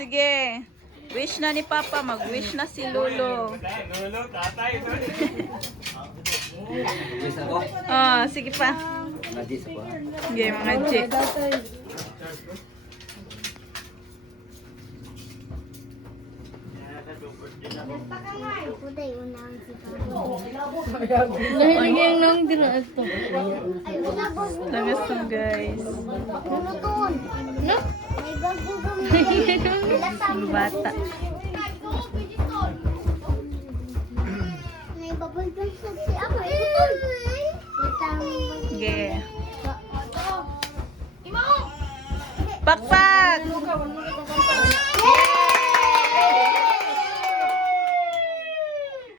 sige. Wish na ni Papa. Mag-wish na si Lolo. Lolo, tatay. Yes ako. Oh, sige pa. Nadis ako. Sige, mga chick. Nahilagyan lang din na ito. Tamis to, guys. No? Ang bata. Sige. Pakpak!